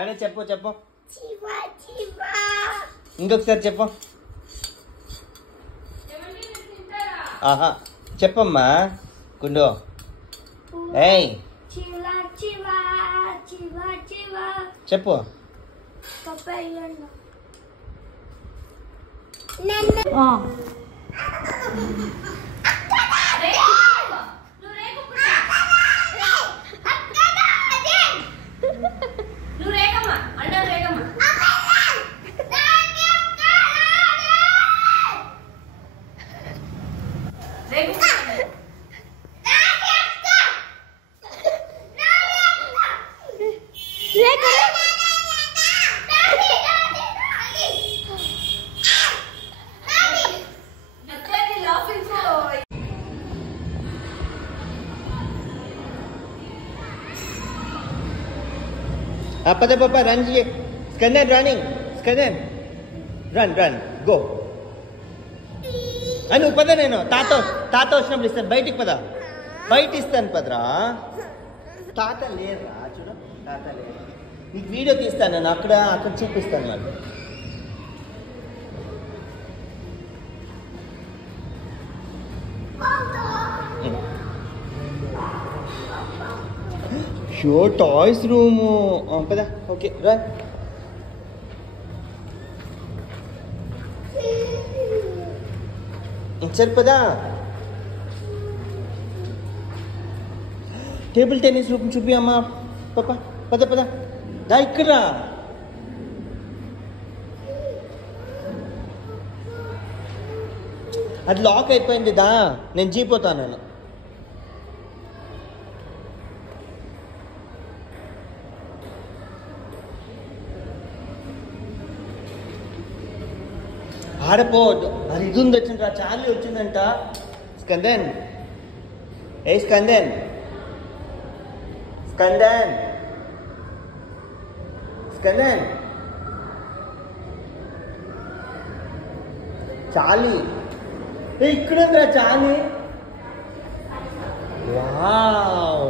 ఏడా చెప్పు చెప్పు ఇంకొకసారి చెప్పు. ఆహా చెప్పమ్మా గుండు. ఏయ్ చెప్పు. పద పాప రన్ చేయ. Skandan running. Skandan run go. Anu పద. నేను తాత వచ్చినప్పుడు ఇస్తాను. బయటికి పద. బయట ఇస్తాను పదరా. తాత లేరురా చూడ. తాత లేరు. నీకు వీడియో తీస్తాను నేను. అక్కడ చూపిస్తాను వాళ్ళు. Show toys room. పదా ఓకే రా. సరిపదా. టేబుల్ టెన్నిస్ రూమ్ చూపి అమ్మా. పాప పద దా ఇక్కడ. అది లాక్ అయిపోయింది. దా నేను జీపోతాను. ఆడపో. అది ఇది ఉంది వచ్చిండ్రా. చార్లీ వచ్చిందంట. స్కందన్ ఏ స్కందన్ చార్లీ ఇక్కడ ఉందిరా చార్లీ. Wow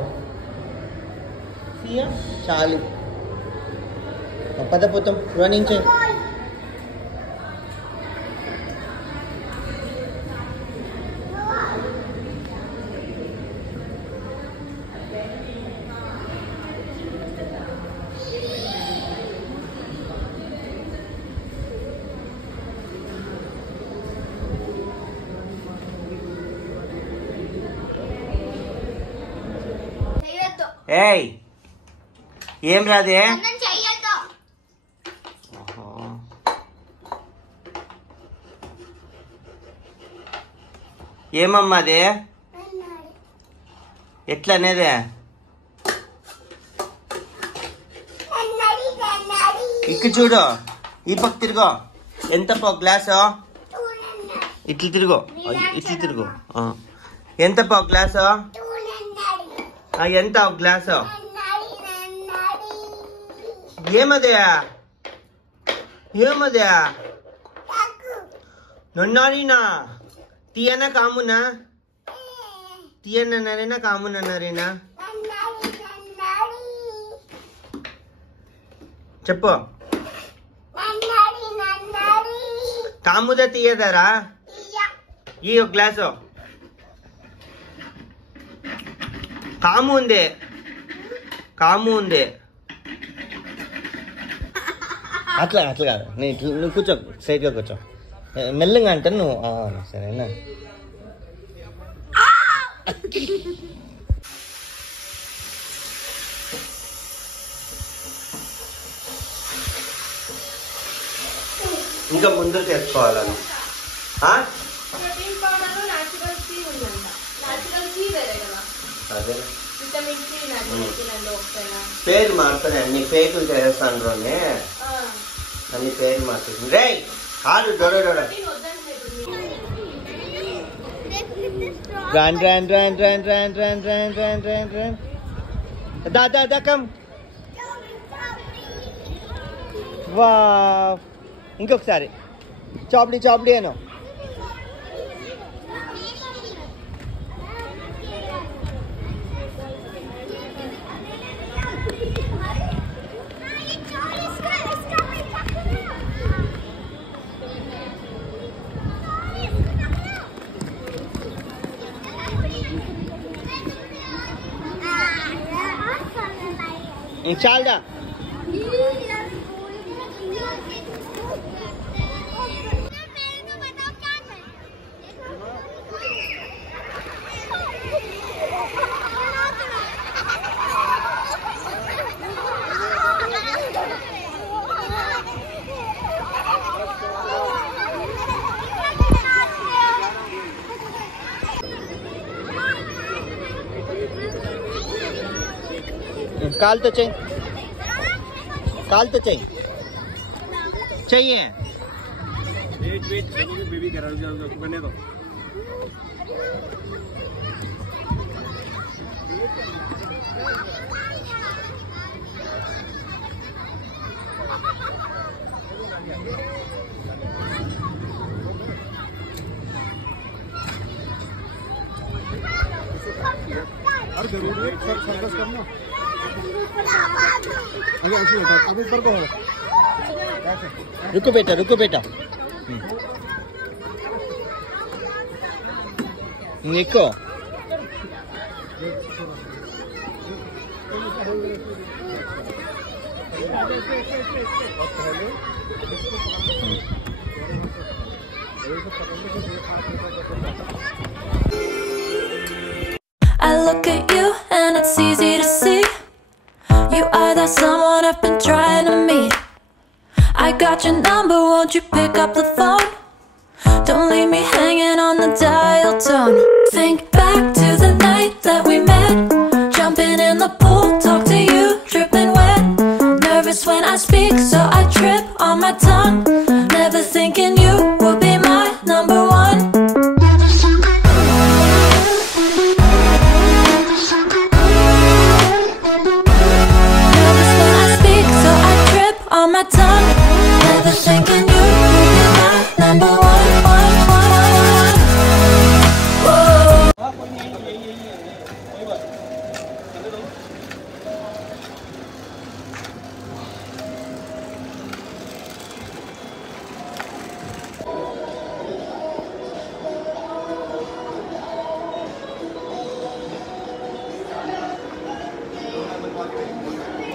Charlie. పద పోతాం. రన్నింగ్ చేయి. ఏయ్ ఏం రాదే. ఏమమ్మా అదే ఎట్లా అనేదే. ఇక్కడ చూడు. ఈ పక్క తిరుగు. ఎంత ఒక గ్లాసు. ఇట్లా తిరుగు. ఎంత ఒక గ్లాసు. ఎంత ఒక గ్లాసు. ఏమదే నొన్నారీనా. తీయనా కామునా. తీయనన్నారేనా కామునన్నారేనా చెప్పు. కాముదా తీయదారా. ఈ ఒక గ్లాసు. కాము ఉంది. అట్లా కాదు. నువ్వు కూర్చో. స్ట్రైట్గా కూర్చో. మెల్లగా అంటాను నువ్వు. సరేనా. ఇంకా ముందుకు తెచ్చుకోవాలని. అదే పేరు మారుతానే. అన్ని ఫేకులు చేస్తాను. అన్ని పేరు మారుతుంది. రే కాదు డొడ దా కమ్. వా ఇంకొకసారి చాప్లీ అను. చాలదా? కాలుతో చెయ్యి, కాలుతో చెయ్యి, చెయ్యి. रुको बेटा, रुको बेटा, निको. I look at you and it's easy to see you are that someone I've been trying to meet. I got your number, won't you pick up the phone? Don't leave me hanging on the dial tone. Think back to the night that we met, jumping in the pool, talk to you, dripping wet. Nervous when I speak, so I trip on my tongue. Never thinking you would be my number one. Nervous when I speak, so I trip on my tongue. Never thinking you would be my number one.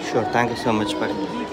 Sure, thank you so much, buddy.